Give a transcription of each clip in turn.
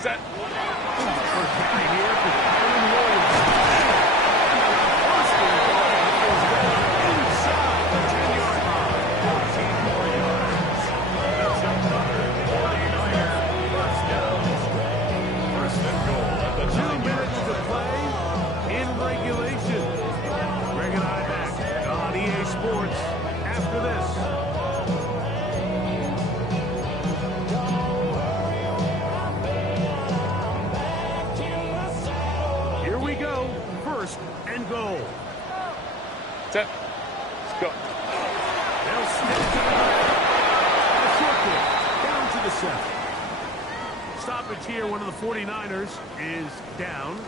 Set. First down here for Aaron Williams. Inside the 10-yard line. 14 more yards. That's another 49er first down. First and goal at the 2 minutes to play in regulation. Greg and I back on EA Sports after this. Here we go. First and goal. Set. Let's go. They'll snap to the right. A short kick down to the 7. Stoppage here. One of the 49ers is down.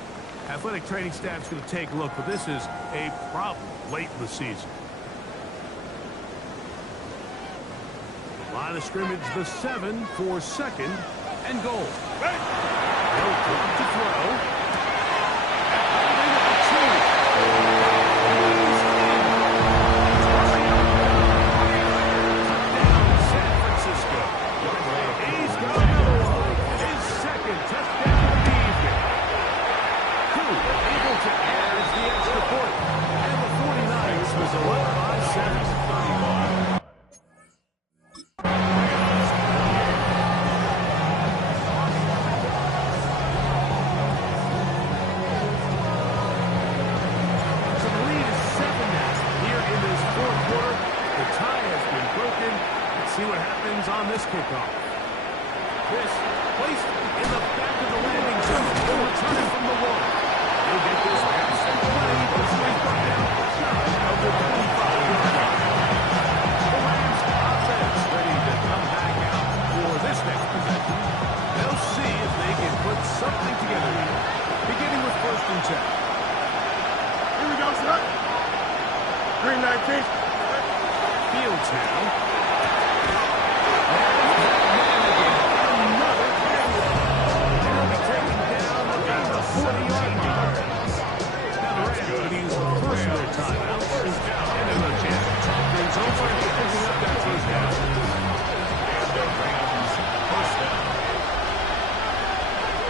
Athletic training staff's going to take a look, but this is a problem late in the season. Line of scrimmage, the 7 for second and goal. They'll drop to throw. See what happens on this kickoff. This placed in the back of the landing zone. They'll return it from the 1. They'll get this past the 20, but straight down of the 25-yard line. The Rams offense ready to come back out for this next possession. They'll see if they can put something together here, beginning with first and 10. Here we go, sir. Green 19. Fields now.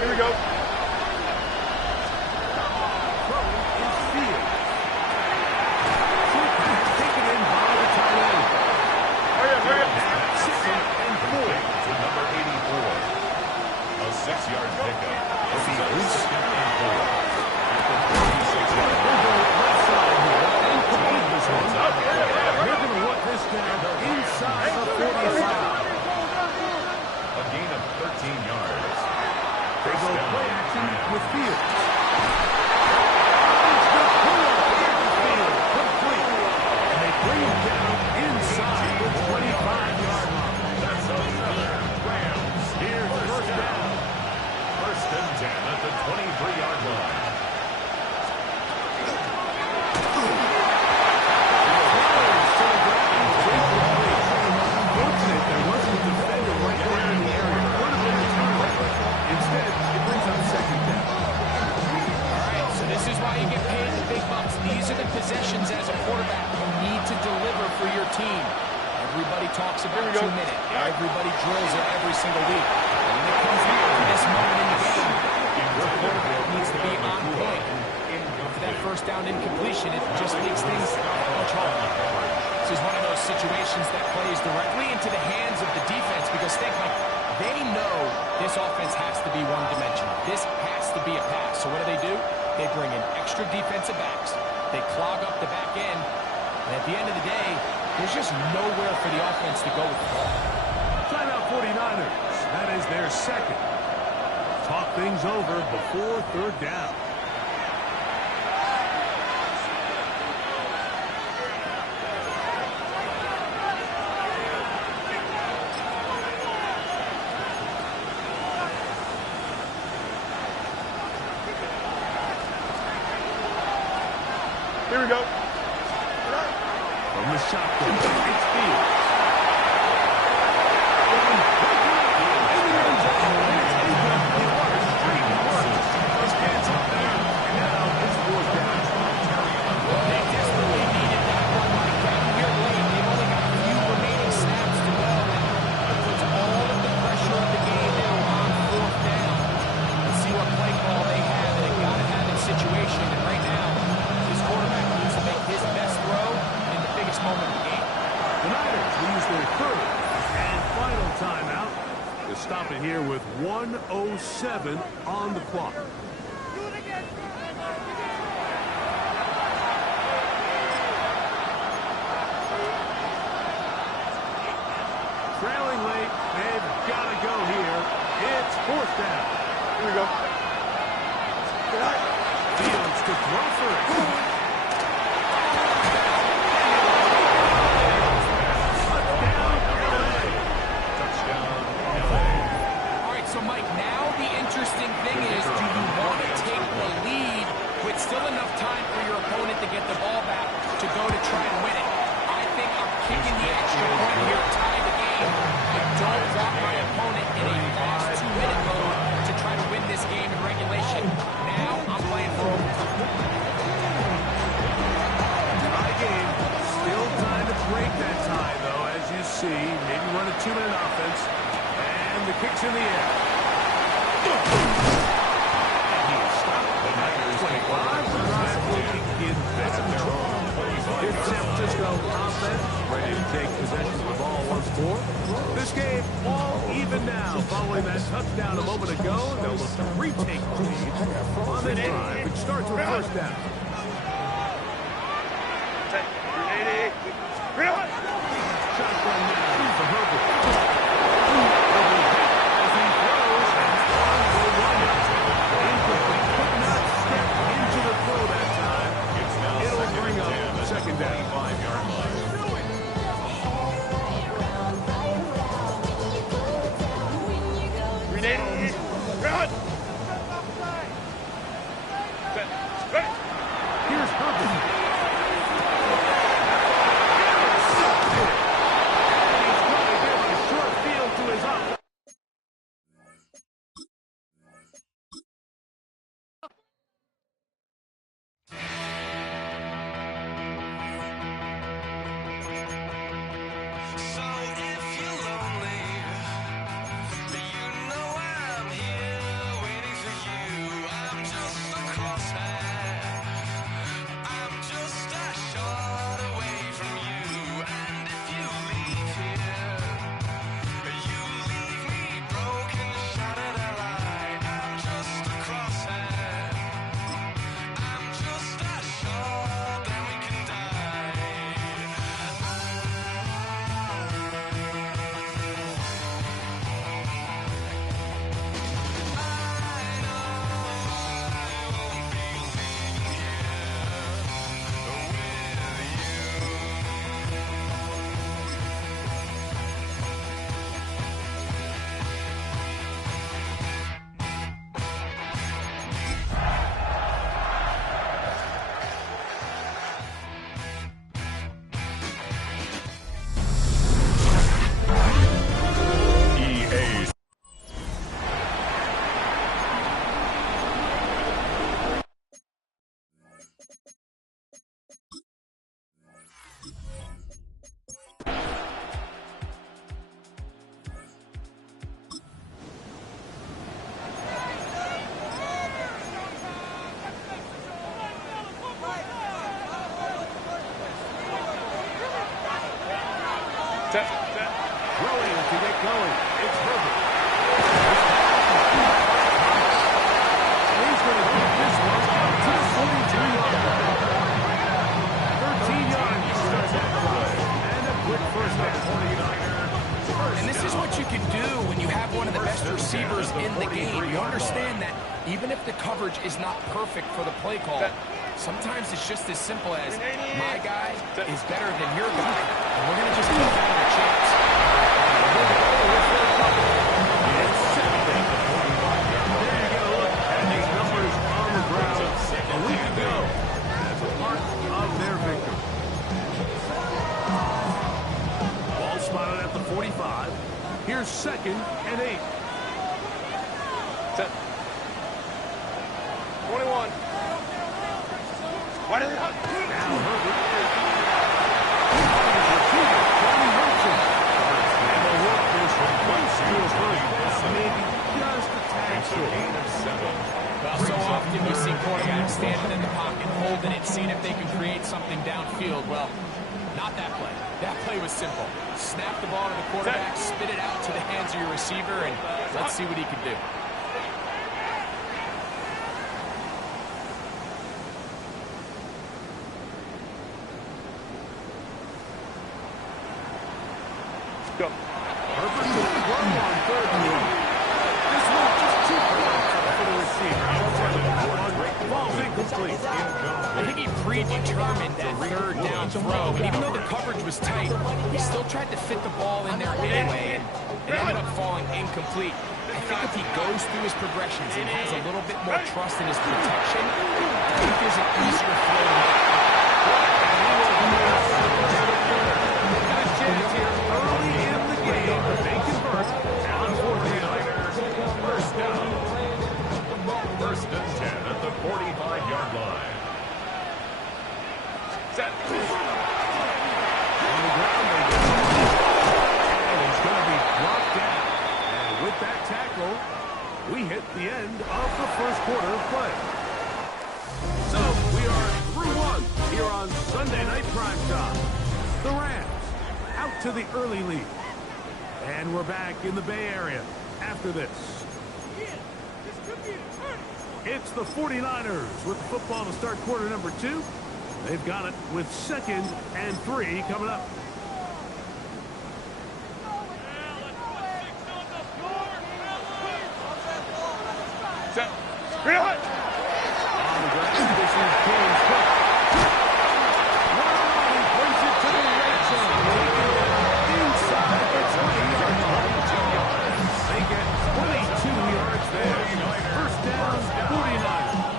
Here we go. Taken in by the tight end. Hurry up, hurry up. Second and 4. To number 84. A 6-yard pickup. Fields. And 4. They're going to want this down inside the 45. A gain of 13 yards. They go play action with Fields. Complete. And they bring him down inside the 25-yard line. That's another Rams. Here's first down. First and 10 at the 23-yard line. There wasn't a defender right there in the area. Would have been a turnover. Instead, it brings up second down. All right, so this is why you get paid the big bucks. These are the possessions as a quarterback. You need to deliver for your team. Everybody talks about 2 minutes. Everybody drills it every single week. And when it comes down to this moment in the game, your quarterback needs to be on point. For that first down incompletion, it just makes things much harder. This is one of those situations that plays directly into the hands of the defense because they know this offense has to be one-dimensional. This has to be a pass. So what do? They bring in extra defensive backs. They clog up the back end. And at the end of the day, there's just nowhere for the offense to go with the ball. Timeout 49ers. That is their second. Talk things over before third down. Here we go. From the shotgun, it's Fields. to stop it here with 1:07 on the clock. Trailing late, they've got to go here. It's 4th down. Here we go. Fields to throw for it. All right, so Mike, now the interesting thing is, do you want to take the lead with still enough time for your opponent to get the ball back to go to try and win it? I think I'm kicking the extra point here, tie the game. I don't want my opponent in a last 2-minute mode to try to win this game in regulation. Now I'm playing for overtime. Tie game. Still time to break that tie, though, as you see. Maybe run a 2-minute offense. And the kick's in the air. And he is stopped. The Niners 25. The drive will begin better. Here's San Francisco offense, ready to take possession of the ball once more. This game all even now. Following that touchdown a moment ago, they'll look to retake the lead on the drive, which starts with 1st down. Shotgun now for Herbert. Herbert as he throws, and on the run. Incomplete. Could not step into the throw that time. It'll bring up 2nd down. 5-yard line. Here's Herbert. He's going to give a short field to his offense. So if you're lonely, you know I'm here waiting for you. I'm just a crosshair. I'm just a shot away from you. And if you leave here, you leave me broken, shattered alive. I'm just a crosshair. I'm just a shot, then we can die. Throwing to get going. It's Herbert. And he's going to get this one out to the 43-yard line. 13 yards to start that drive. And a quick 1st down for the Niners. And this is what you can do when you have one of the best receivers in the game. You understand that even if the coverage is not perfect for the play call, sometimes it's just as simple as my guy is better than your guy, and we're going to just keep having a chance. It's 2nd down. There you go. And these numbers on the ground a week ago as a part of their victory. Ball spotted at the 45. Here's 2nd and 8. 21. Why did Now Herbert. And the work is from once to a 1st down, maybe just a tad short. Well, so often you see quarterbacks standing in the pocket, holding it, seeing if they can create something downfield. Well, not that play. That play was simple. Snap the ball to the quarterback, spit it out to the hands of your receiver, and let's see what he can do. Go. Herbert to the run on 3rd and 1. This one just too close for the receiver. Ball's incomplete. I think he predetermined that 3rd down throw, and even though the coverage was tight, he still tried to fit the ball in there anyway, and it ended up falling incomplete. I think if he goes through his progressions and has a little bit more trust in his protection, I think there's an easier throw to make. Chance here early in the game. They convert on 49ers. First down. First and 10 at the 45-yard line. Set. On the ground, they go. And he's going to be brought down. And with that tackle, we hit the end of the first quarter of play. So we are through one here on Sunday Night Primetime. The Rams out to the early lead. And we're back in the Bay Area after this. It's the 49ers with the football to start quarter number 2. They've got it with 2nd and 3 coming up. Set. Green hut. On the ground, this is James Cook. Wow, he brings it to the red zone. Inside the 20-yard line. They get 22 yards there. First down, 49ers.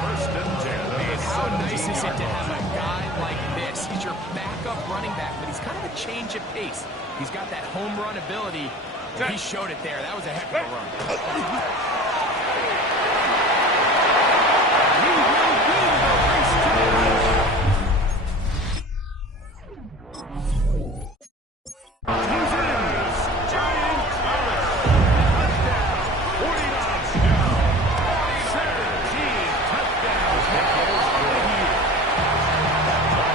First and 10 at the How nice is it 17-yard to have line. a guy like this? He's your backup running back, but he's kind of a change of pace. He's got that home run ability. He showed it there. That was a heck of a run. He will win the race to the line. He's in. Giant Tyler. Touchdown. 49ers down. 17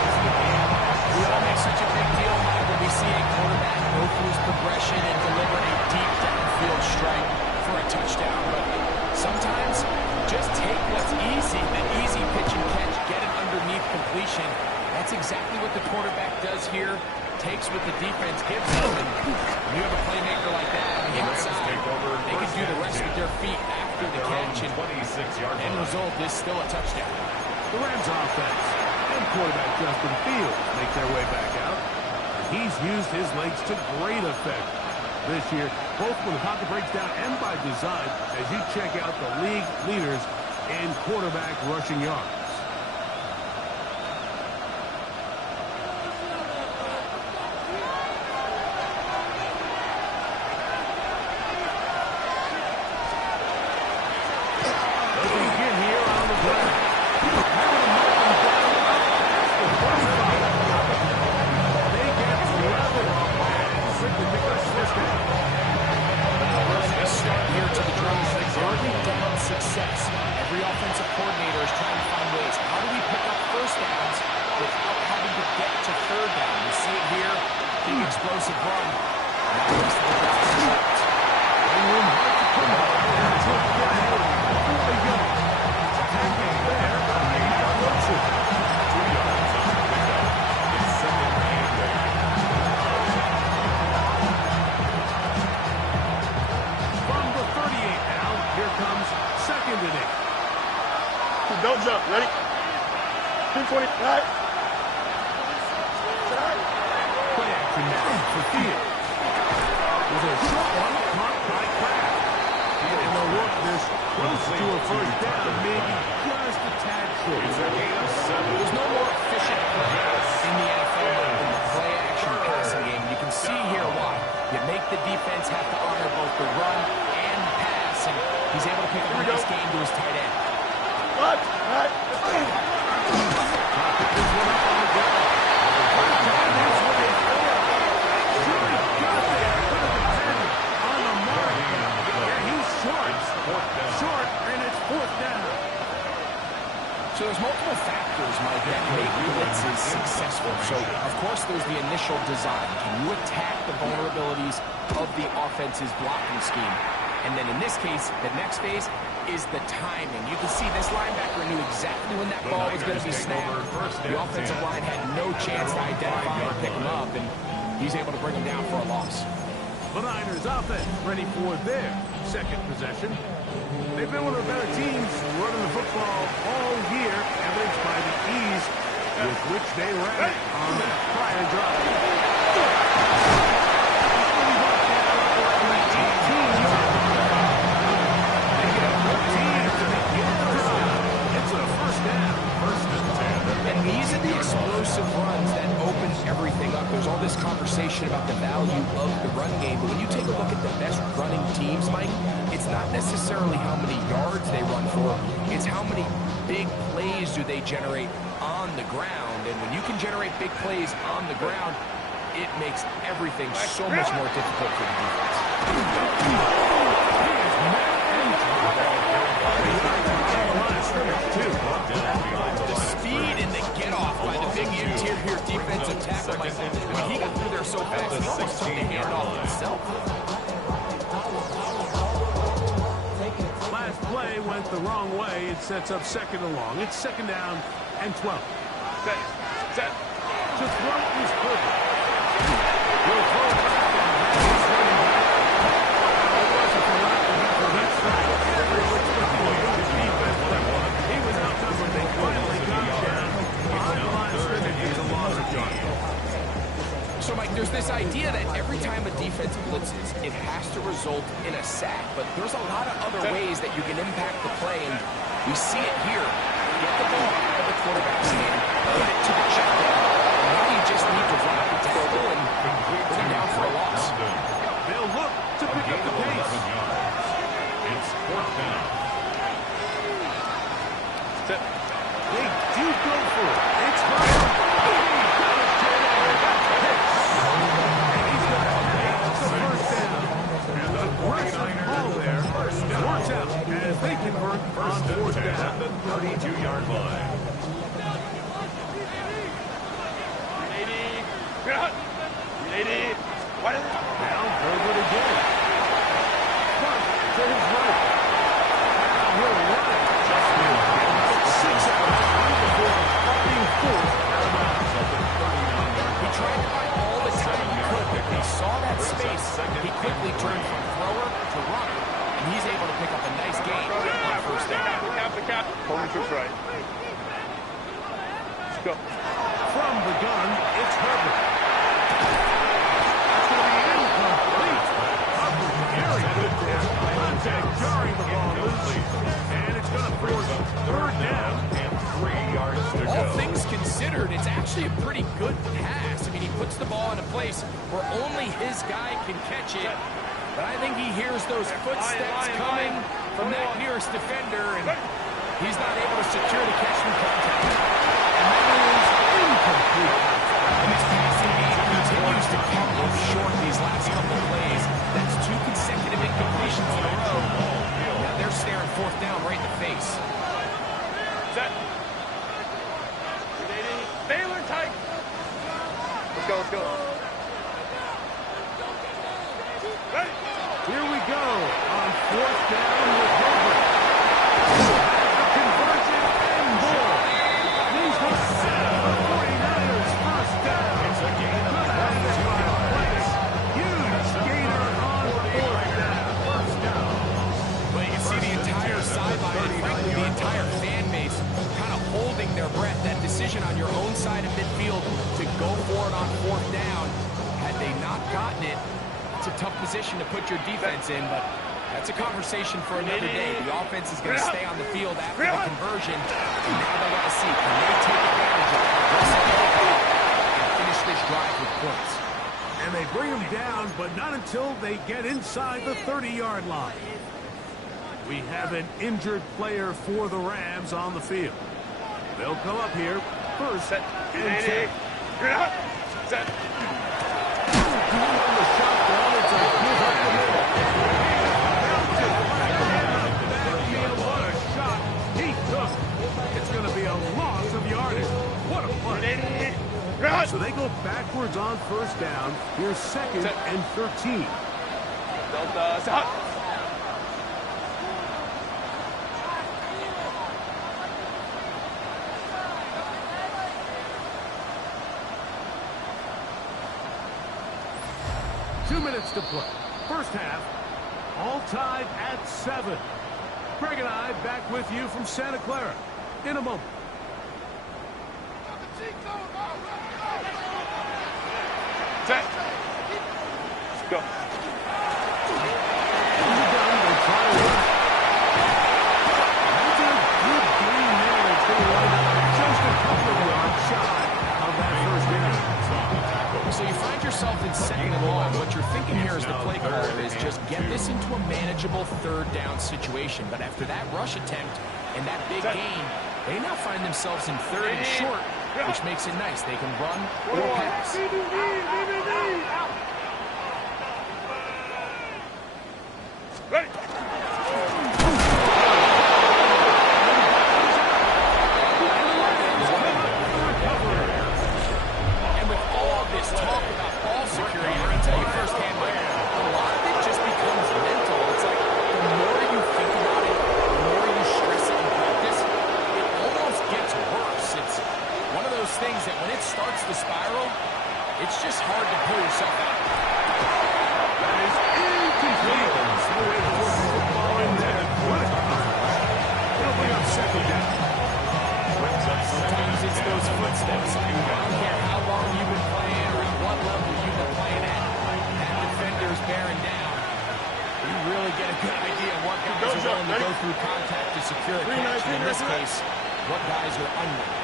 touchdowns. We all make such a big deal, Mike, when we see a quarterback go through his progression and deliver a deep downfield strike for a touchdown. But sometimes just take what's easy, the easy pitch and catch, get it underneath completion. That's exactly what the quarterback does here. Takes what the defense gives him, and when you have a playmaker like that on the inside, they can do the rest with their feet after the catch, and 26-yard end line. result is still a touchdown. The Rams offense and quarterback Justin Fields make their way back out. He's used his legs to great effect this year, both when the pocket breaks down and by design, as you check out the league leaders in quarterback rushing yards. They begin here on the ground. Having to knock them down up past the first five. They get level and quickly pick up first down. A start here to the drive. Early down success. Every offensive coordinator is trying to find ways. How do we pick up first downs without having to get to 3rd down? You see it here. Big explosive run. Now the rest of the drive is stopped. Running room hard to come up until they get ahead of 40 yards. Attacking there, Wilson. 2 yards on the pickup. It's 2nd and 8. From the 38 now, here comes 2nd and 8. Don't jump. Ready? 220. Right. Play action now for Fields. With a short one caught by Kraft. And they'll work this close to a first down, maybe just a tad short. It's a gain of 7. There's no more efficient play in the NFL than the play-action passing game. You can see here why. You make the defense have to honor both the run and the pass, and he's able to pick up this game to his tight end. What? Right. Pick this one up on the ground. First down is with a 4. Sure, he got there. Could have been 10 on the mark. Yeah, he's short. Short, and it's 4th down. So there's multiple factors, Mike, that make blitzes successful. So, of course, there's the initial design. Can you attack the vulnerabilities of the offense's blocking scheme? And then in this case, the next phase is the timing. You can see this linebacker knew exactly when that ball was going to be snapped. The offensive line had no chance to identify and pick him up, and he's able to bring him down for a loss. The Niners offense ready for their second possession. They've been one of the better teams running the football all year, evidenced by the ease with which they ran on that prior drive. It's a first down. And these are the explosive runs that open everything up. There's all this conversation about the value of the run game, but when you take a look at the best running teams, Mike, it's not necessarily how many yards they run for, it's how many big plays do they generate on the ground. And when you can generate big plays on the ground, it makes everything so much more difficult for the defense. The speed and the get-off by the big interior defensive tackle, Mike, when he got through there so fast, he almost took the handoff himself. Last play went the wrong way. It sets up second and long. It's second down and 12. Set. To throw is perfect. Will throw back and he's running back. It wasn't for lack of effort. He tried every which way to his defense. He was outnumbered. They finally got down behind the line of scrimmage. It's a loss of yards. So, Mike, there's this idea that every time a defense blitzes, it has to result in a sack. But there's a lot of other ways that you can impact the play, and we see it here. Get the ball out of the quarterback's hand, put it to the check down. And now you just need to drop the tackle and bring it down for a loss. They'll look to pick up the pace. It's fourth down. Set. They do go for it. It's hard. He's got to make the first down. And the aggressive ball there works out as they convert on fourth down. At the 32-yard line. 80. What is it? Now Herbert again. Front to his right. Now he'll run it. Just made 6 out before being forced out of bounds at the 39-yard. He tried to buy all the time he could, but he saw that space. He quickly turned from thrower to runner, and he's able to pick up a nice gain on first down. The cap. Holding troops right. Let's go. From the gun, it's Herbert. That's going to be incomplete. Hubbard carried it. Contact jarring the ball loose. And it's going to force third down. And 3 yards to go. All things considered, it's actually a pretty good pass. I mean, he puts the ball in a place where only his guy can catch it. But I think he hears those footsteps coming from that nearest defender, and he's not able to secure the catch from contact. And that is incomplete. And his passing game continues to come up short these last couple plays. That's 2 consecutive incompletions in a row. Now they're staring fourth down right in the face. Set. Baylor tight. Let's go. Ready. Here we go on fourth down with Herbert. A conversion and more. He's going to set the 49ers first down. It's a gain of Huge gainer on fourth down. first down. Well, you can see the entire sideline and frankly the entire fan base kind of holding their breath. That decision on your own side of midfield to go for it on fourth down, had they not gotten it, it's a tough position to put your defense in, but that's a conversation for another day. The offense is going to stay on the field after the conversion, and now they got to see, can they take advantage of it and finish this drive with points? And they bring him down, but not until they get inside the 30-yard line. We have an injured player for the Rams on the field. They'll come up here first Set. and 10. Set. On the shotgun, it's a give up the middle. What a shot he took. It's going to be a Stewards on first down. Here's second and 13. Delta, stop. Two minutes to play. First half, all tied at 7. Greg and I back with you from Santa Clara in a moment. Set. Go. So you find yourself in second and long. What you're thinking here as the play caller is just get this into a manageable third down situation. But after that rush attempt and that big gain, they now find themselves in third and short, which makes it nice. They can run or pass. Ready. And with all this talk about ball security, I can tell you firsthand, Mike, a lot of it just becomes mental. It's like the more you think about it, the more you stress it in practice, it almost gets worse. It's one of those things that when it starts to spiral, it's just hard to pull yourself out. That is incomplete. That's the way to work the football in there. It'll bring up second down. Sometimes it's those footsteps. I don't care how long you've been playing or at what level you've been playing at. That defender's bearing down. You really get a good idea of what guys are willing to go through contact to secure a catch. And in this case, what guys are unwilling.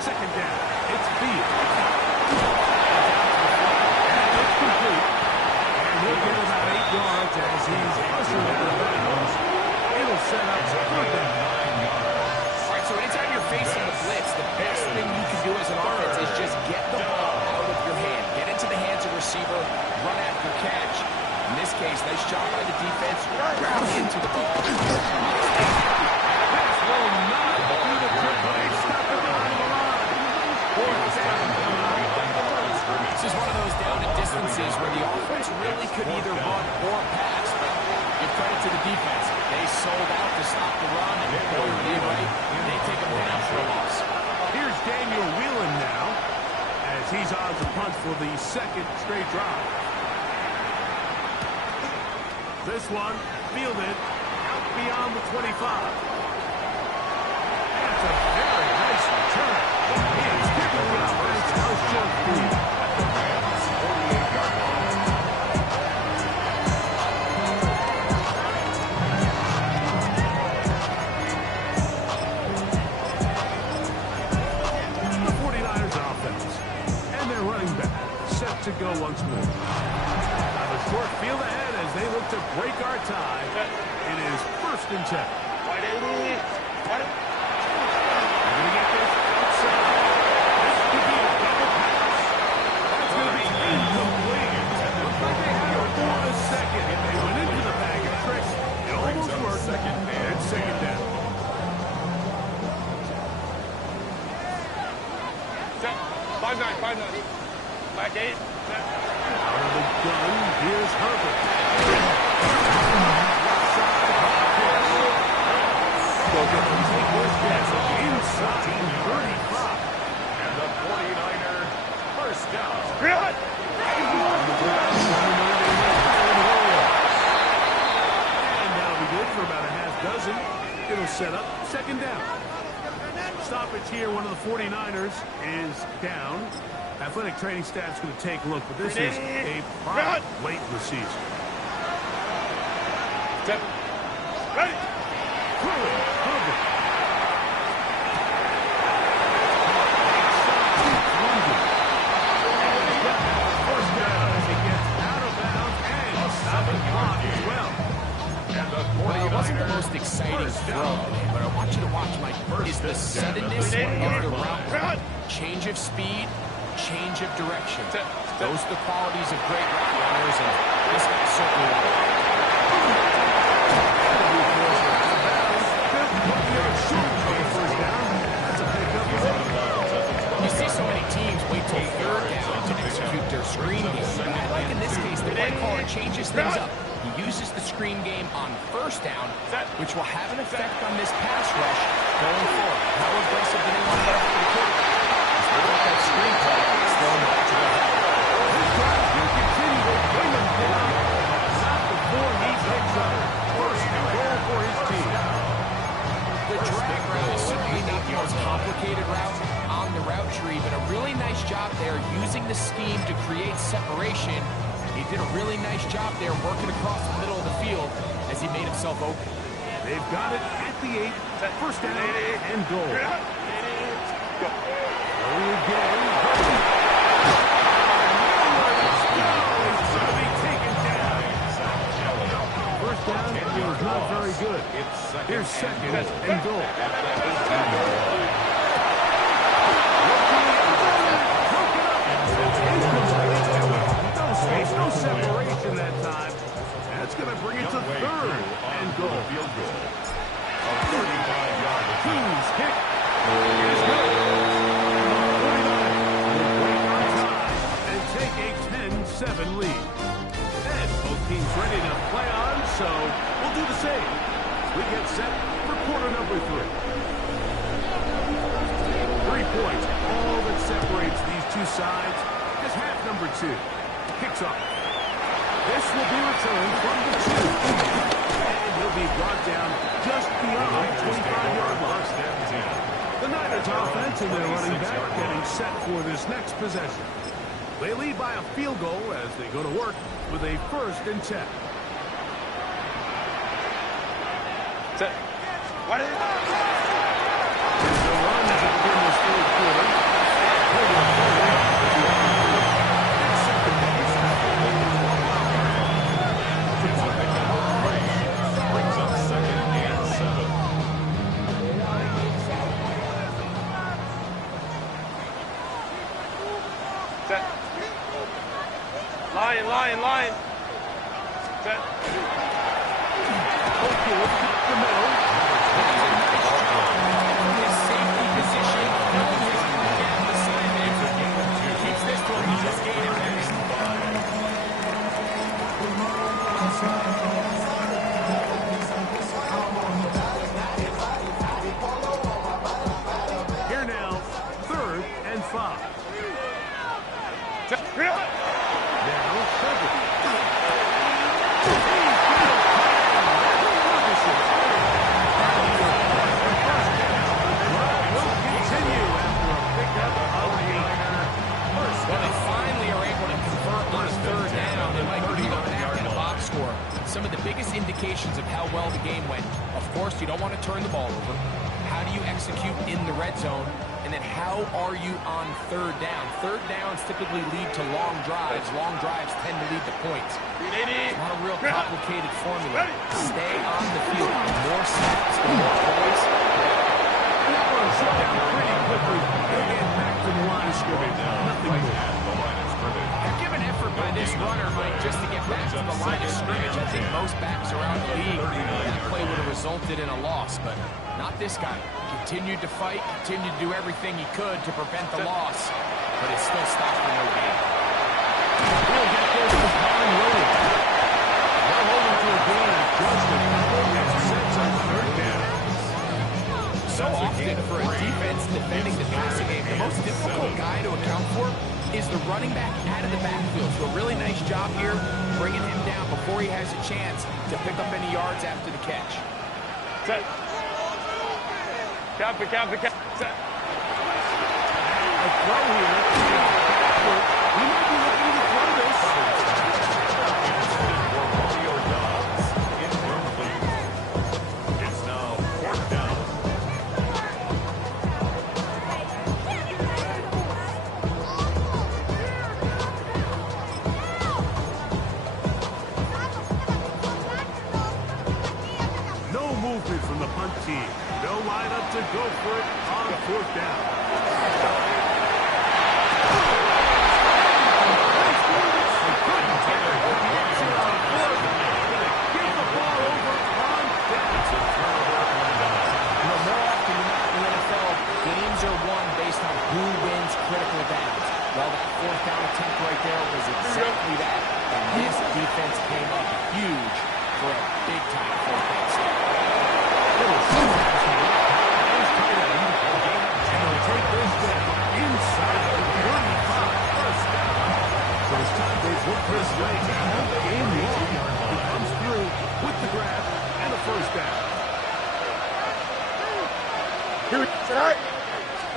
Second down. It's Field. And it's complete. And he'll get about 8 yards as he's ushered out of bounds. It'll set up third down. All right, so anytime you're facing the blitz, the best thing you can do as an offense is just get the ball out of your hand. Get into the hands of receiver, run after catch. In this case, nice job by the defense. Ground into the ball. This will not do the trick. They stop it on the line. Fourth down. This is one of those down and distances where the offense really could either run or pass. But give credit to the defense. They sold out to stop the run, and they take them down for a loss. Here's Daniel Whelan now, as he's on to punt for the second straight drive. This one fielded out beyond the 25. That's a very nice return. He is kicking the offense out short field. To go once more. Now the short field ahead as they look to break our tie. It is 1st and 10. Wide eighty. Wide. They're going to get this outside. This could be a double pass. That's going to be incomplete. Looks like they had it for a second. And they went into the bag of tricks. It almost worked. It's second down. Set. 5-9. Back 8. Out of the gun, here's Herbert. Take this pass inside 35. And the 49er first down. Real. And that'll be good for about a half dozen. It'll set up second down. Stoppage here, one of the 49ers is down. Athletic training staff's going to take a look, but this is a problem late in the season. Set. Ready. Throwing, Herbert. First down as he gets out of bounds and stop the clock as well. Well, it wasn't the most exciting throw today, but I want you to watch, Mike, is the suddenness of the route. Change of speed, change of direction. Those are the qualities of great route runners, and this guy certainly one of them. That's a pickup. of changes things up. He uses the screen game on first down, which will have an effect on this pass rush going forward. How aggressive do they want to get after the quarterback? They want that screen play thrown back to their head. This drive will continue to bring them down. Not before he picks up. First and goal for his team. The drag route is certainly not the most complicated route on the route tree, but a really nice job there using the scheme to create separation. He did a really nice job there working across the middle of the field as he made himself open. They've got it at the 8. First down and goal. Early again. First down is not very good. Here's second and goal. No space, no separation that time. That's going to bring it to third and goal. Field goal. A 35-yard King's kick is good. Will break on time and take a 10-7 lead. And both teams ready to play on, so we'll do the same. We get set for quarter number 3. 3 points, all that separates these two sides, is half number 2. Kicks off. This will be returned from the 2. And he'll be brought down just beyond the 25-yard line. The Niners offense and their running back getting set for this next possession. They lead by a field goal as they go to work with a 1st and 10. Set. What is it? The runs in this third quarter. brings up 2nd and 7. Set. Line. Set. Okay, up the middle. His safety position, knowing his gap assignment, keeps this to a modest gain at best. Here now, 3rd and 5. Set. Now, 7th. Well, they finally are able to convert on a 3rd down. And Mike, when you look back at a box score, some of the biggest indications of how well the game went, of course, you don't want to turn the ball over. How do you execute in the red zone? And then how are you on 3rd down? 3rd downs typically lead to long drives. Long drives tend to lead to points. It's not a real complicated formula. Stay on the field. The more snaps, the more poise. That one shut down pretty quickly. Again, back to the line of scrimmage. Nothing more. Heck of an effort by this runner, Mike, just to get back to the line of scrimmage. I think most backs around the league, that play would have resulted in a loss, but not this guy. Continued to fight, continued to do everything he could to prevent the loss, but it still stopped for no gain. He'll get this to Colin Williams. They'll hold him to a gain of just a couple and sets on 3rd down. So often for a defense defending the passing game, the most difficult guy to account for is the running back out of the backfield. So a really nice job here, bringing him down before he has a chance to pick up any yards after the catch. Set. Cap. Set. A throw here. We might be looking to throw this. It's now 4th down. No movement from the punt team. No lineup to go for it on 4th down. Who wins critical downs? Well, that 4th down attempt right there was exactly that. And this defense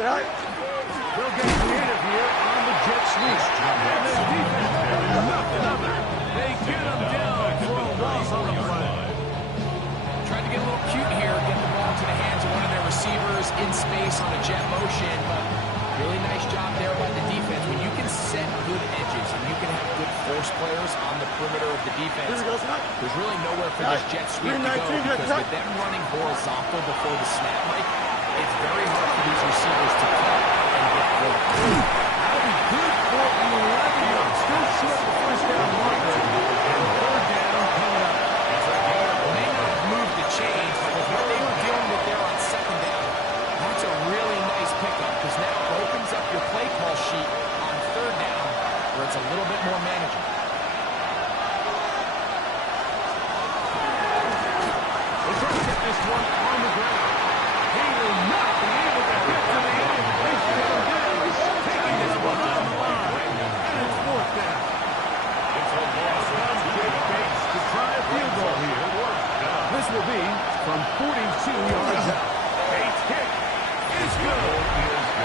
right. They'll get creative here on the jet sweep. And the defense is nothing of it. They get him down for a loss on the play. Tried to get a little cute here, get the ball into the hands of one of their receivers in space on a jet motion, but really nice job there by the defense. When you can set good edges and you can have good force players on the perimeter of the defense, there's really nowhere for this jet sweep to go, because with them running horizontal before the snap, Mike, it's very hard for these receivers to cut and get vertical. That'll be good for 11 yards. Still short of the first down marker. And third down coming up. May not have moved the chains, but with what they were dealing with there on second down, that's a really nice pickup, because now it opens up your play call sheet on third down, where it's a little bit more manageable. They're trying to get this one on the ground. He will not be able to get to the end. They shut him down. Taking this one on the line. And it's fourth down. Jake Bates to try a field goal here. This will be from 42 yards out. Bates' kick is good.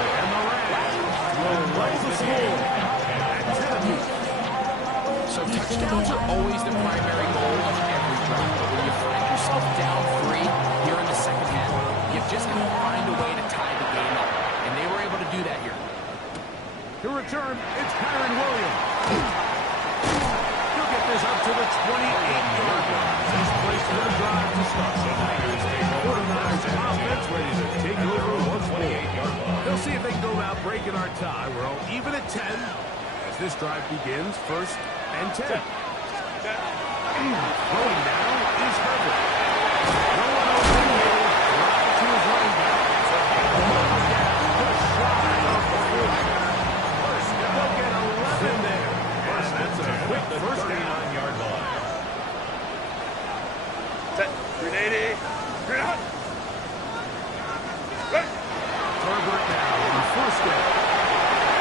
And the Rams will level the score at 10 apiece. So touchdowns are always the primary goal of every drive. But when you find yourself down 3 here in the second half, you've just got to find a way to tie the game up. And they were able to do that here. To return, it's Kyron Williams. He'll get this up to the 28-yard line. He's placed for the drive to start. The Niners offense ready to take over 128-yard line. They'll see if they can go out breaking our tie. We're all even at 10 as this drive begins. First and 10. Throwing now is Herbert. No one open here. Right to his running back. Just shy of the 40. First, they'll get 11 there. First, that's a quick first down. 39-yard line. Set. 380. Green out. Right. Herbert now on first down.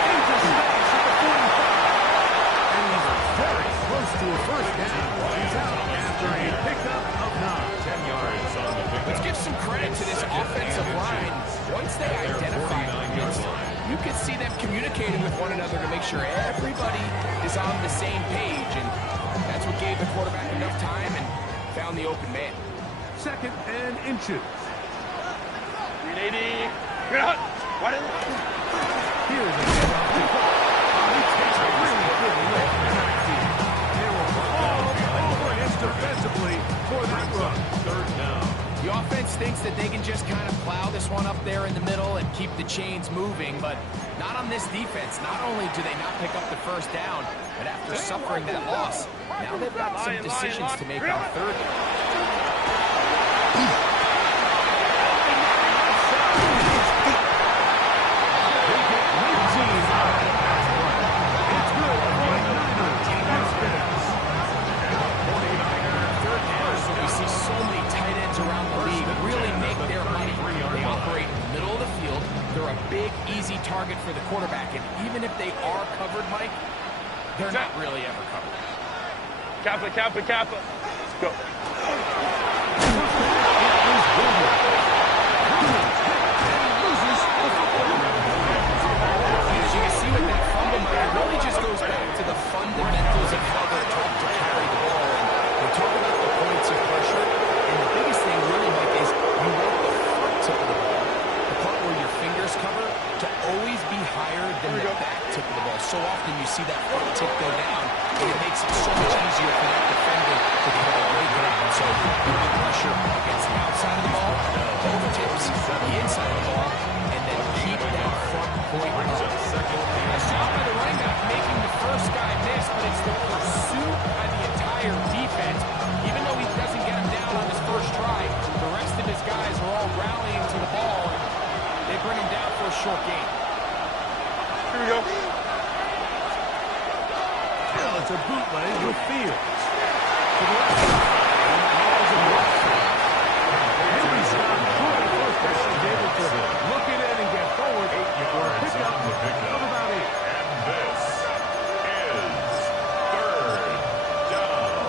Into space at the 45. And he's very close to a first down. He's out after a pickup of 9. 10 yards on the pickup. Let's give some credit to this offensive line. Once they identify it, you can see them communicating with one another to make sure everybody is on the same page. And that's what gave the quarterback enough time and found the open man. Second and inches. 380. Green out. Why didn't Here's a handoff to Clark. He takes a really good look at They were all over him defensively for that run. Third down. The offense thinks that they can just kind of plow this one up there in the middle and keep the chains moving, but not on this defense. Not only do they not pick up the first down, but after suffering that loss, now they've got some decisions to make on third down. Easy target for the quarterback, and even if they are covered, Mike, they're not really ever covered. Kappa, Kappa, Kappa. Let's go. As you can see with that fumble, Mike, it really just goes back to the fundamentals of how they're taught to carry the ball. And they talk about the points of pressure, and the biggest thing really, Mike, is you want the front tip of the ball, the part where your fingers cover, to always be higher than the back tip of the ball. So often you see that front tip go down, and it makes it so much easier for that defender to get away from it. So you put pressure against the outside of the ball, both tips, the inside of the ball, and then keep that front point up. A shot by the running back making the first guy miss, but it's the pursuit by the entire defense. Even though he doesn't get him down on his first try, the rest of his guys are all rallying to the ball. They bring him down for a short game. Here we go. Well, it's a bootleg with Fields. To the left side. And Miles and Watson. Henry's got good first down. He's able to look it in and get forward. 8 yards pick up of about 8. And this is third down.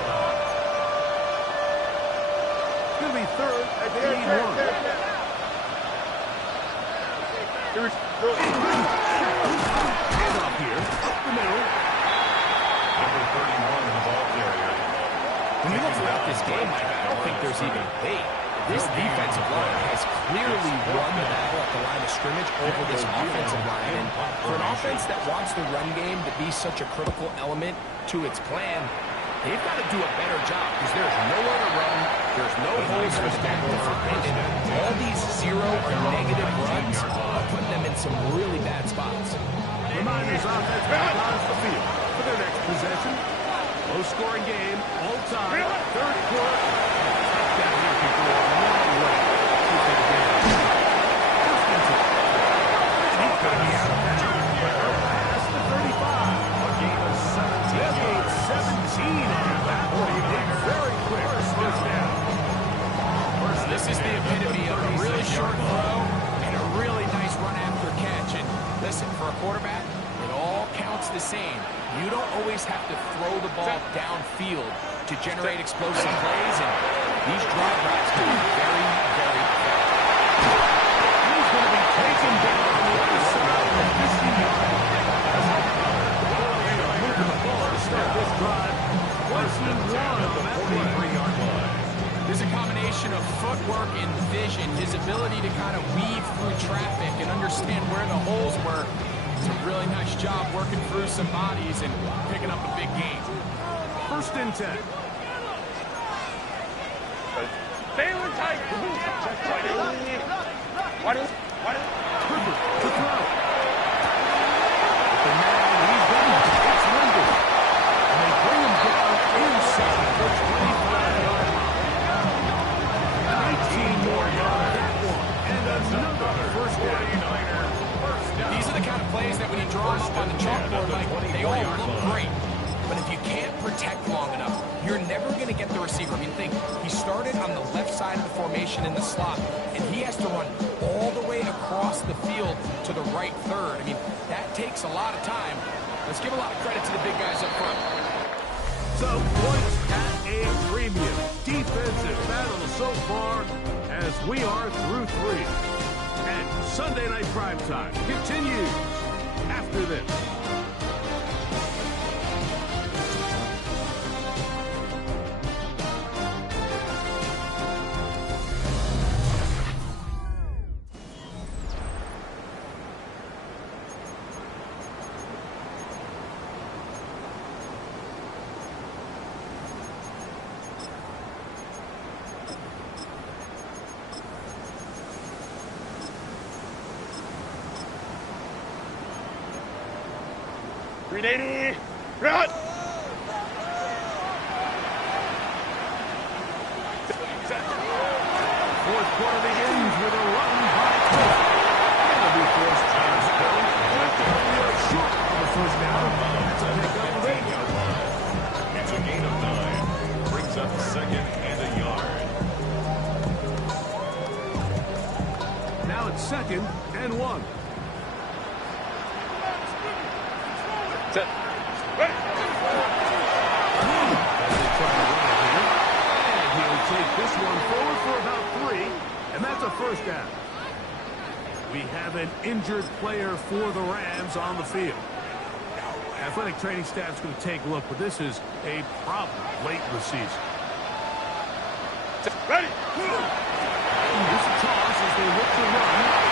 It's going to be third at the 8-1. Handoff here, up the middle. Number 31, the ball carrier. When you look throughout this game, Mike, I don't think there's even debate. This defensive line has clearly won the battle at the line of scrimmage over this offensive line. And for an offense that wants the run game to be such a critical element to its plan, they've got to do a better job because there's nowhere to run. There's no holes for the back to find. And all these zero or negative runs are putting them in some really bad spots. The Niners offense back onto the field for their next possession. Low-scoring game, all time, third quarter. Down here can go a long way. We'll take advantage. First and 10. He's going to be out of bounds. Past the 35. A gain of 17 They'll gain yards. 17 on that one. Very quick. First down. This is the epitome of a really short throw and a really nice run after catch. And listen, for a quarterback, it all counts the same. You don't always have to throw the ball downfield to generate explosive plays, and these drive routes can be very, very effective. He's going to be taken down on the other side of 50 yards. Moving the ball to start this drive. 21 on that play. 43-yard line. There's a combination of footwork and vision, his ability to kind of weave through traffic and understand where the holes were. It's a really nice job working through some bodies and picking up a big game. First and 10. Baylor tight. Why does? Herbert to throw. The man, he's done it. It's Linden. And they bring him down inside the 25-yard line. 19 more yards. That one. And another first down. These are the kind of plays that when you draw them up on the chalkboard, like, they all look great. But if you can't protect long enough, you're never going to get the receiver. I mean, think, he started on the left side of the formation in the slot, and he has to run all the way across the field to the right third. I mean, that takes a lot of time. Let's give a lot of credit to the big guys up front. So, points at a premium. Defensive battle so far as we are through 3. And Sunday Night Primetime continues after this. Ready? Run! Fourth quarter begins with a run by Cook. That'll be forced times down. We are short on the first down. That's a pickup of 8. It's a gain of 9. Brings up second and a yard. Now it's second and 1. Set. Ready? As they try to run it here. And he'll take this one forward for about 3. And that's a first down. We have an injured player for the Rams on the field. Athletic training staff's going to take a look, but this is a problem late in the season. Ready? Here's a toss as they look to run.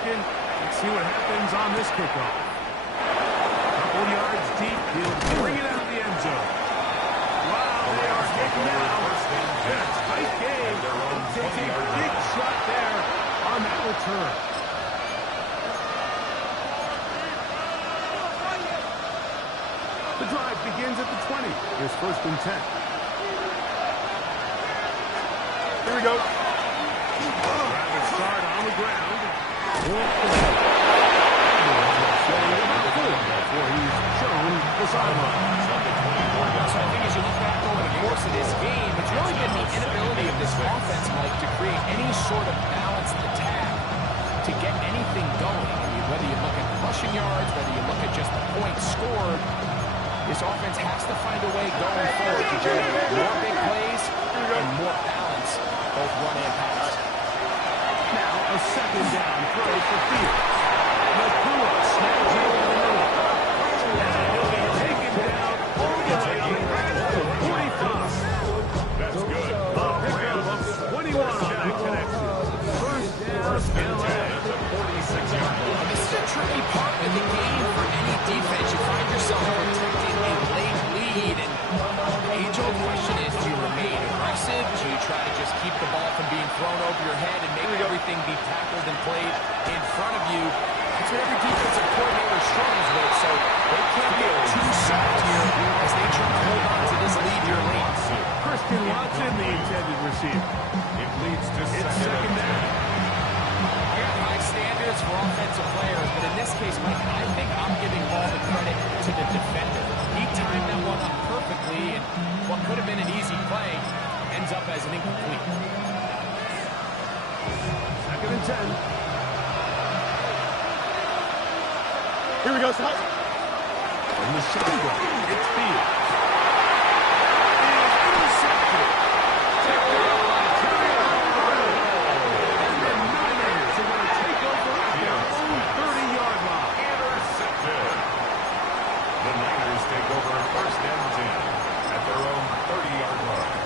broken. Let's see what happens on this kickoff. Couple yards deep. He'll bring it out of the end zone. Wow, they are hitting now. Been a tight game. Takes a big shot there on that return. The drive begins at the 20. Here's 1st and 10. Here we go. Rapid start on the ground. Before he's shown the sideline. So I think as you look back over the course of this game, it's really been the inability of this offense, Mike, to create any sort of balanced attack to get anything going. I mean, whether you look at rushing yards, whether you look at just the points scored, this offense has to find a way going forward to generate more big plays and more balance, both run and pass. Now a 2nd down throw for Fields. Nakua snags it over the middle. And he'll be taken down all the way up to 45. That's good. A pickup of 21 on that connection. 1st down, LA. At the 46-yard line. This is a tricky part of the game for any defense. You find yourself protecting a late lead, and the age-old question is, do you remain aggressive? Do you try to just keep the ball from being thrown over your head and make everything be tackled and played in front of you? That's what every defensive coordinator struggles with, so they can't get too soft here as they try to hold on to this lead here late. Christian Watson, the intended receiver. It leads to It's 2nd down. I got high standards for offensive players, but in this case, Mike, I think I'm giving all the credit to the defender. He timed that one up perfectly, and what could have been an easy play ends up as an incomplete. 2nd and 10. Here we go, Scott. From the shotgun, it's Fields. He is intercepted. Taken out by Terry Alvarado. And the Niners are going to take over at their own 30-yard line. Intercepted. The Niners take over 1st and 10 at their own 30-yard line.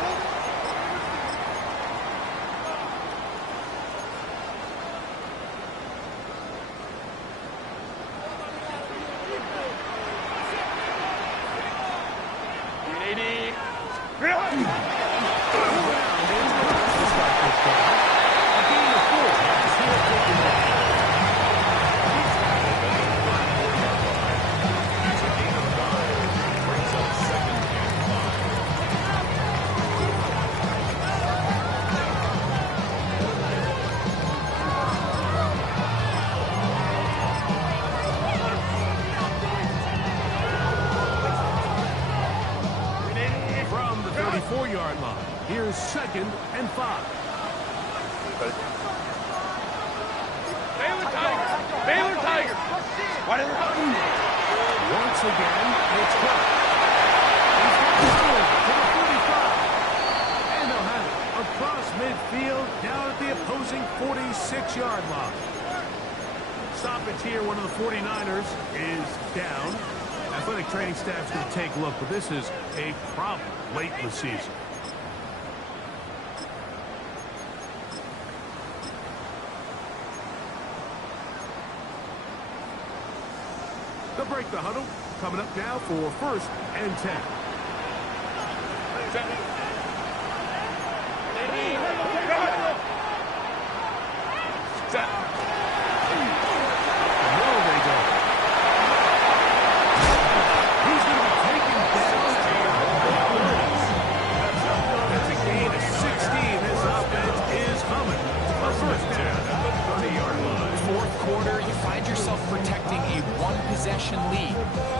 From the 34-yard line, here's 2nd and 5. Baylor Tiger! Baylor Tiger! Why did Once again, it's caught. He's got to the 45. And they'll have it across midfield down at the opposing 46-yard line. Stoppage here, one of the 49ers is down. Athletic training staff's going to take a look, but this is a problem late in the season. They'll break the huddle. Coming up now for 1st and 10. No, they don't. He's going to be taken down. That's a gain of 16. This offense is humming. A 1st down at the 30-yard line. 4th quarter, you find yourself protecting a one-possession lead.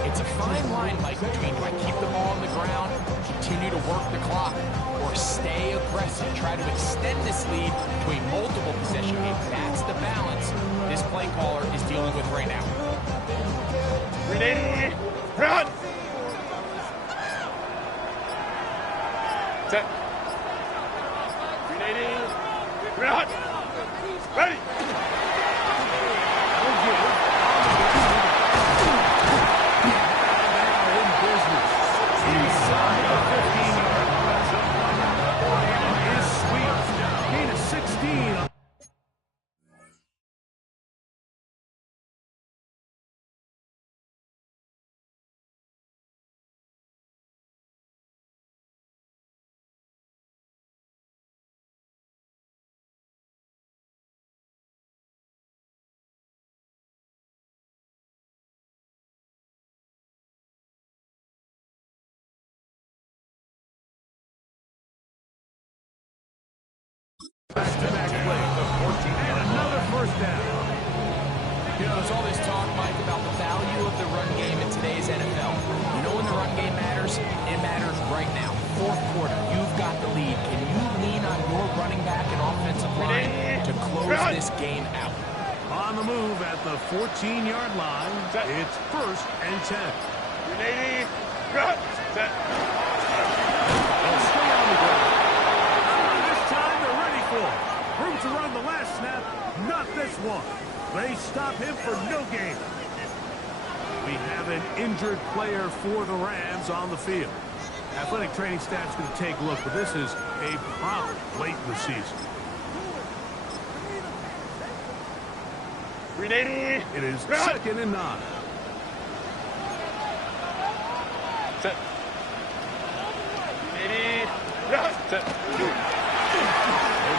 It's a fine line, Mike, between do I keep the ball on the ground, continue to work the clock, or stay aggressive, try to extend this lead to a multiple possession game. That's the balance this play caller is dealing with right now. Ready? Run! Set. Ready? Run! Ready! Inside the 15-yard line. Is sweet. Gain of 16. first down. You know, there's all this talk, Mike, about the value of the run game in today's NFL. You know when the run game matters? It matters right now. Fourth quarter, you've got the lead. Can you lean on your running back and offensive line to close this game out? On the move at the 14-yard line, it's 1st and 10. Grenade. Run. Set. They'll stay on the ground. This time they're ready for it. Room to run the last snap, not this one. They stop him for no gain. We have an injured player for the Rams on the field. Athletic training staff's going to take a look, but this is a problem late in the season. Grenade. It is Run. 2nd and 9. Set. Grenade. Run. Set. They'll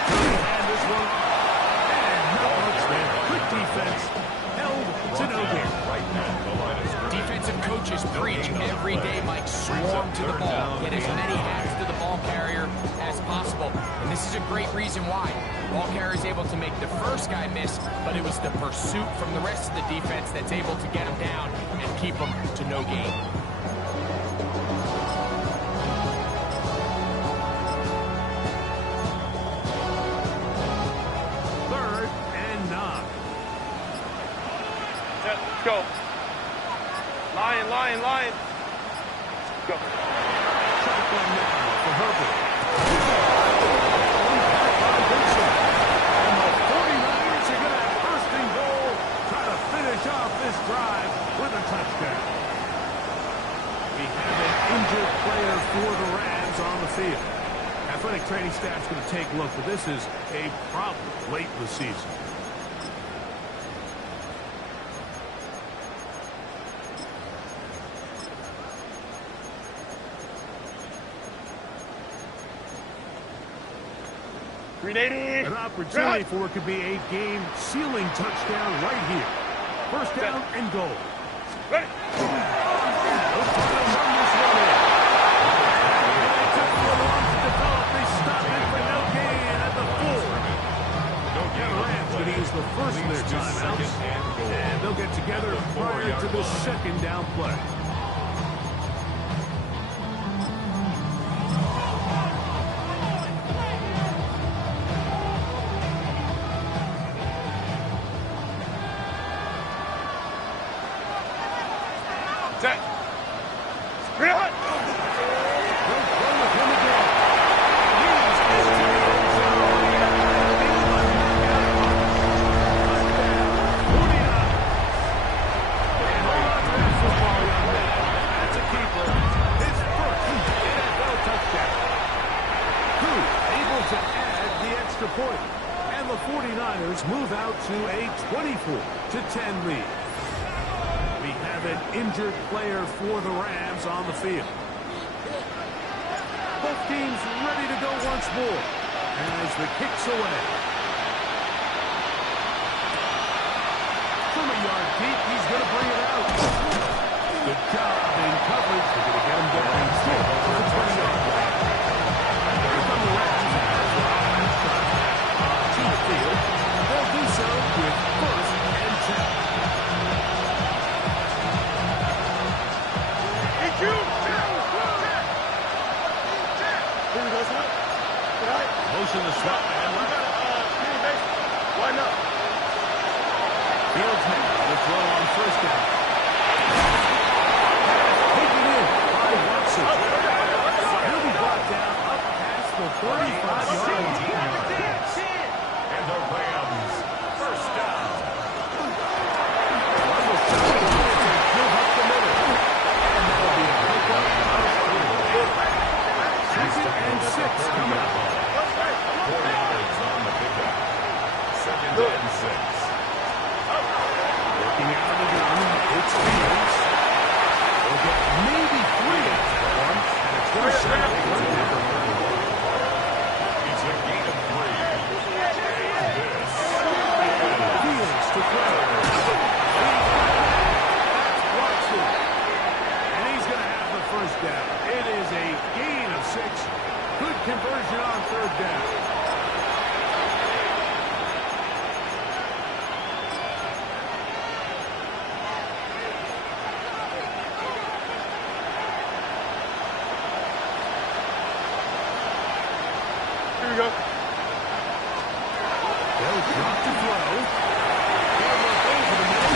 try to hand this one. And no touchdown. Quick defense. Held to no gain. Right now, the line is Defensive coaches preach every day, Mike, swarm to the ball. Get as many hats to the ball carrier as possible. And this is a great reason why. Ball carrier is able to make the first guy miss, but it was the pursuit from the rest of the defense that's able to get him down and keep him to no gain. Third and 9. Set. Go. Lion. Go. Shotgun now for Herbert. And the 49ers are going to have 1st and goal, try to finish off this drive with a touchdown. We have an injured player for the Rams on the field. Athletic training staff's going to take a look, but this is a problem late in the season. Grenade. An opportunity for it could be a game-sealing touchdown right here. 1st down and goal. Ready. They'll try to run this one in. It took a little long to develop. They stop it for no gain at the 4. The Rams going to use the first of their timeouts. And they'll get together prior to the 2nd down play. Set. Run. They'll play with him again. He's into the end zone. That's a keeper. His 1st NFL touchdown. Who able to add the extra point. And the 49ers move out to a 24-10 lead. We have an injured player for the Rams on the field. Both teams ready to go once more as the kick's away. From a yard deep, he's going to bring it out. Good job in coverage. They're going to get him down short to the 20-yard line. Here come the Rams as the offense drives back to the field. They'll do so with 1st and 10. Motion the slot man left. Line up. Fields now the throw on 1st down. Taken in by Watson. He'll be brought down up past the 35-yard line. And the Rams, 1st down. One will shut it down and give up the middle. And that'll be a pickup of 3. 2nd and 6 coming up. 4 yards on the pickup. 2nd and 6. Working out of the gun, it's Fields. They'll get maybe 3 after one, and a 2nd shot right there. It's a gain of 3. This Fields to throw. That's Watson. And he's going to have the 1st down. It is a gain of 6. Good conversion on 3rd down. we go. They'll drop to throw. They'll look over the middle.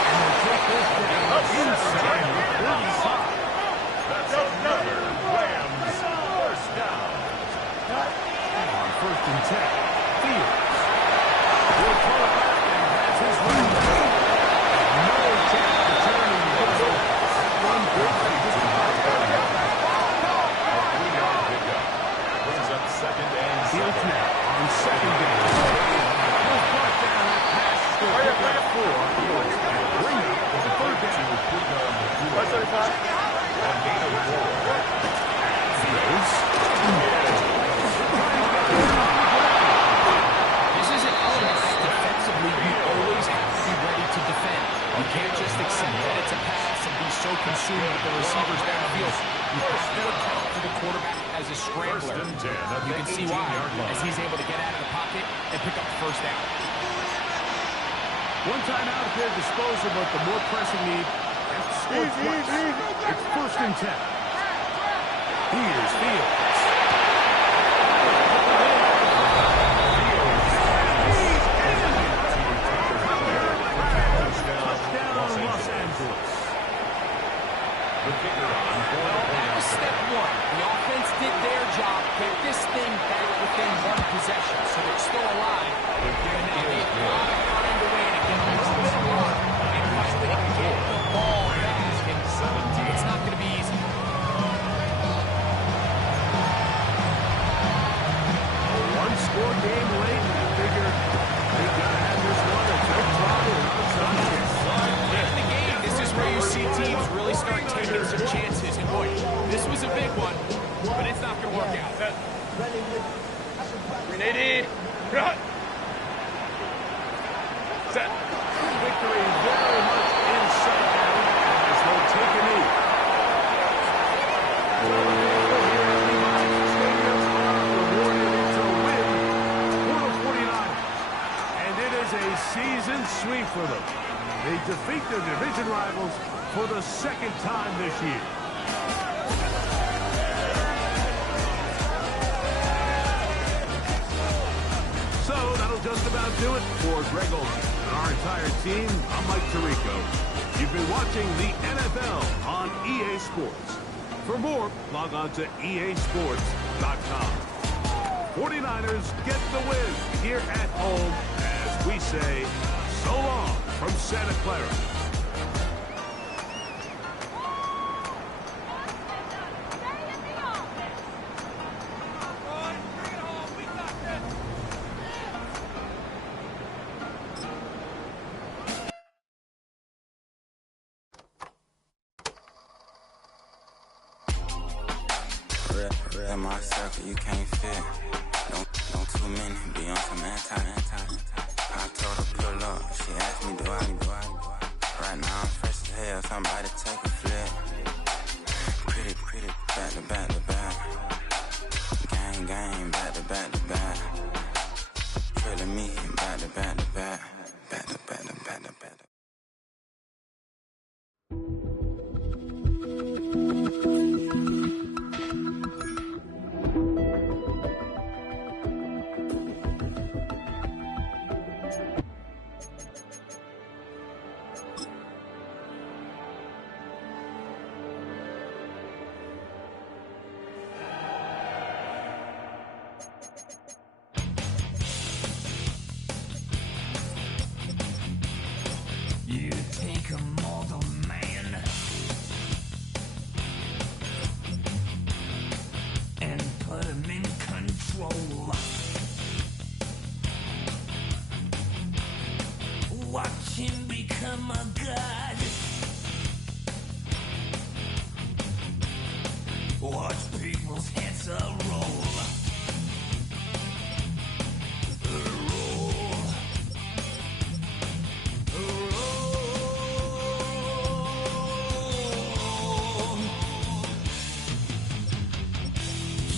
And they'll take this down inside the 35. That's another Rams first down. On 1st and 10, Fields. He'll pull it back and has his run back. No chance to turn and go. That one good for just about A 3-yard pickup. Brings up 2nd and 7. Fields now on 2nd down. He'll brought down that pass. Still pick up 4. Fields and bring up the 3rd down. That's 35. A gain of 4. Fields. This is an element that defensively you always have to be ready to defend. You can't just accept that it's a pass and be so consumed with the receivers downfield. You have to account for the quarterback as a scrambler. 1st and 10 at You the can see why, 18-yard line. as he's able to get out of the pocket and pick up the 1st down. One timeout at their disposal, but the more pressing need has to score twice. It's 1st and 10. Here's Fields. Touchdown Los Angeles. The kicker on Well, that was step 1. The offense did their job, get this thing back within 1 possession, so they're still alive. And now they try to find a way to get this score and finally get the ball back. And it's not going to be easy. A one-score game late, and I figure they got to have this one at their throttle and outside kick. Late in the game, this is where you see teams really start taking some chances. And boy, this was a big one, but it's not going to work out. Grenade. Run. Set. Victory very much in sight now as they'll take a knee. And it is a season sweep for them. They defeat their division rivals for the 2nd time this year. So that'll just about do it for Greg Olson and our entire team. I'm Mike Tirico. You've been watching the NFL on EA Sports. For more, log on to easports.com. 49ers get the win here at home as we say so long from Santa Clara. Real my circle, you can't fit. Don't too many be on some anti. I told her pull up, she asked me do I. Right now I'm fresh as hell, somebody take a flip. Pretty, back to back to back. Gang, back to back to back. Feeling me, back to back to back. Back to back to back to back. You take a mortal man and put him in control. Watch him become a god. Watch people's heads roll.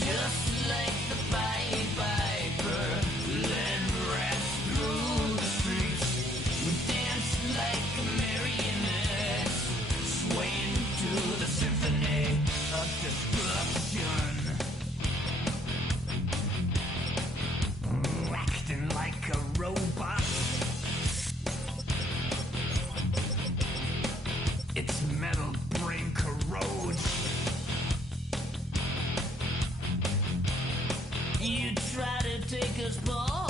Just like the Pied Piper, let rats through the streets. We dance like a marionette, swaying to the symphony of destruction. You try to take us both.